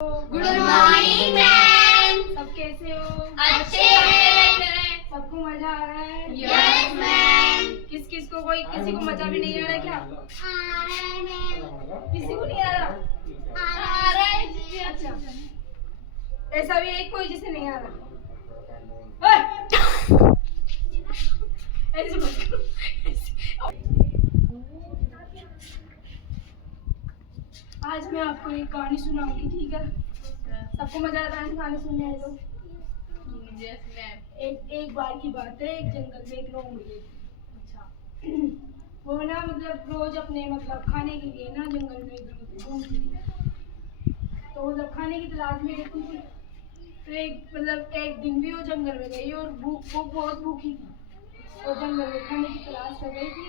Good morning ma'am. सब कैसे हो? अच्छे हैं। सबको मजा आ रहा है? Yes ma'am. किसी को मजा भी नहीं आ रहा है क्या? आ रहा है मैम। किसी को नहीं आ रहा? आ रहा है। अच्छा, ऐसा भी एक कोई जिसे नहीं आ रहा? ऐसे मत करो। आज मैं आपको एक कहानी सुनाऊंगी, ठीक है? सबको मजा आता है कहानी सुनने में? तो यस मैम। एक बार की बात है, एक जंगल में एक लोमड़ी थी। अच्छा, वो ना मतलब रोज अपने मतलब खाने के लिए ना जंगल में इधर घूमती थी। तो मतलब खाने की तलाश में रहती थी। तो एक दिन भी वो जंगल में गई और वो बहुत भूखी थी। तो जंगल में खाने की तलाश कर रही थी।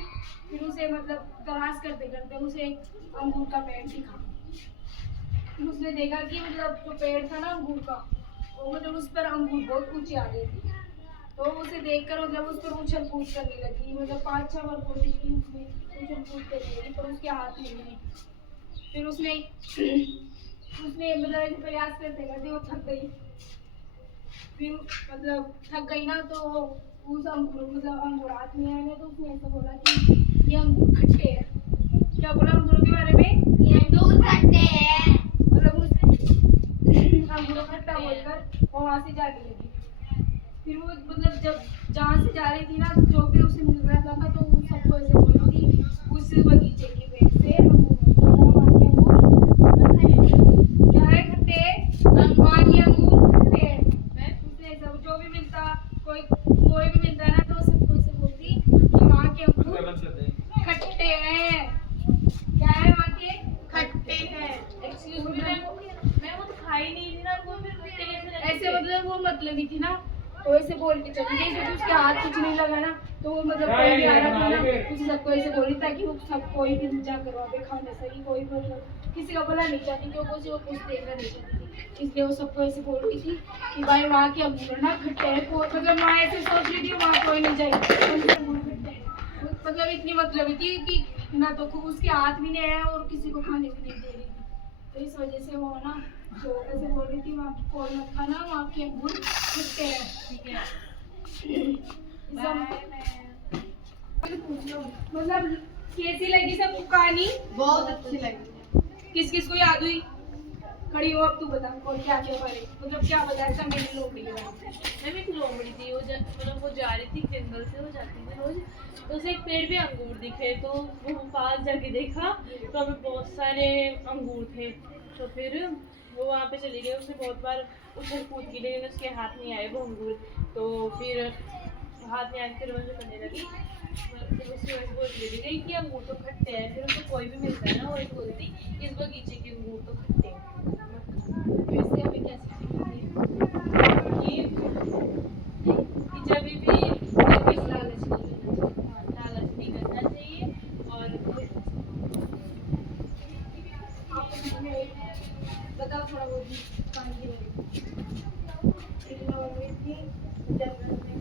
फिर उसे मतलब तलाश करते करते उसे एक अंगूर का पेड़ दिखा। फिर उसने देखा कि मतलब जो पेड़ था ना अंगूर का, वो मतलब उस पर अंगूर बहुत ऊंचे आ गए थे। तो उसे देखकर मतलब उस पर उछल कूद करने लगी। मतलब 5-6 बार कोशिश की उसने उछल कूद करने लगी, पर उसके हाथ में नहीं। फिर उसने मतलब ऐसे प्रयास करते करते वो थक गई। फिर मतलब थक गई ना, तो उस अंगूर हाथ में आया ना, तो उसने ऐसा बोला कि ये अंगूर खट्टे हैं। क्या बोला अंगूरों के बारे में? ये अंगूर खट्टे हैं। मतलब उस अंगूर खट्टा बोलकर वो वहाँ से जाने लगी। फिर वो मतलब जब जहाँ से जा रही थी ना, जो भी उसे मिल रहा था ना, तो वो सबको ऐसे बोल रही थी उस बगीचे के पेड़ से क्या है खट्टे, वहाँ के अंगूर खट्टे हैं। उसने सब जो भी मिलता कोई भी मिलता है ना, तो सबको ऐसे बोलती कि वहाँ के अंगूर खट्टे हैं। क्या है वहाँ के? खट्टे हैं। एक्सक्यूज मी मैं वो तो खाई नहीं थी ना, वो फिर खट्टे कैसे लगे? ऐसे मतलब वो मतलबी थी ना, तो ऐसे बोल के चली गई। क्योंकि उसके हाथ कुछ नहीं लगा ना, तो वो मतलब कोई भी आ रहा था ना, उसे सबको ऐसे बोली ताकि वो सब कोई भी जाकर वहाँ पे खाने सही, कोई मतलब किसी का भला नहीं चाहती, क्योंकि वो कुछ देखना नहीं चाहती थी। इसलिए वो सबको ऐसे बोल रही थी कि भाई वहाँ के अंगूर ना खट्टे हैं। मतलब माँ ऐसे सोच रही थी वहाँ कोई नहीं जाएगी, मतलब इतनी मतलबी थी कि ना तो उसके हाथ भी नहीं आया और किसी को खाने भी नहीं दे रही थी। तो इस वजह से वो ना जो ऐसे बोल रही थी वहाँ कोई मत खाना, वहाँ के अंगूर खट्टे हैं। ठीक है। मतलब कैसी लगी सबको कहानी? बहुत अच्छी लगी। किस किस को याद हुई? खड़ी हो अब, तू बता कौन क्या क्या बारे मतलब क्या बताया था मेरी लोमड़ी के बारे में? मैं भी एक लोमड़ी थी, वो जा रही थी जंगल से, वो जाती थी रोज। तो उसे एक पेड़ पे अंगूर दिखे, तो वो पास जाके देखा, तो हमें बहुत सारे अंगूर थे। तो फिर वो वहाँ पे चली गई। उसने बहुत बार उछल कूद की, लेकिन उसके हाथ नहीं आए वो अंगूर। तो फिर हाथ नहीं आए, फिर वजह करने लगी। फिर उसकी वजह बोलती लगी गई कि अंगूर तो खट्टे हैं। फिर उसको कोई भी मिलता है ना, वो ऐसे बोलती इस बगीचे के अंगूर तो खट्टे हैं। वैसे हमें क्या सीखने कि जब भी लालच नहीं करना चाहिए। लालच नहीं करना चाहिए। और आपको इसमें बताओ थोड़ा बहुत कहानी के बारे में। एक लोमड़ी थी जंगल में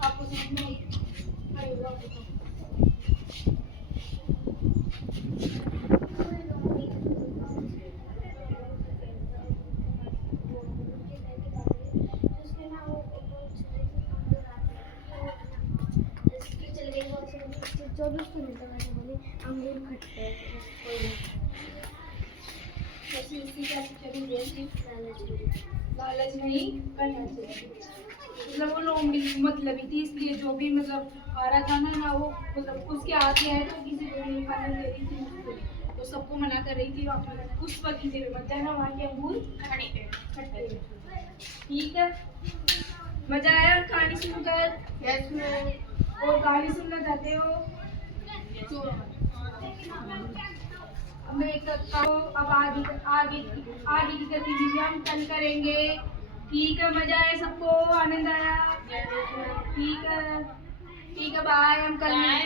आपको समझ में आई? अंगूर खट्टे वैसे इसकी क्या शिक्षा मिल रही है? लालच नहीं करना चाहिए। मतलब वो लोमड़ी मतलबी थी, इसलिए जो भी मतलब आ रहा था ना वो मतलब उसके हाथ में आया तो किसी को नहीं खाने दे रही थी उसको। तो सबको मना कर रही थी वहाँ उस बगीचे में मत जाना, वहाँ के अंगूर खट्टे। ठीक है, मजा आया कहानी सुनकर? Yes ma'am. और कहानी सुनना चाहते हो? मैं अब आगे की गतिविधियां हम कल करेंगे। ठीक है, मजा आया सबको? आनंद आया? ठीक है। ठीक है, बाय, हम कल Bye.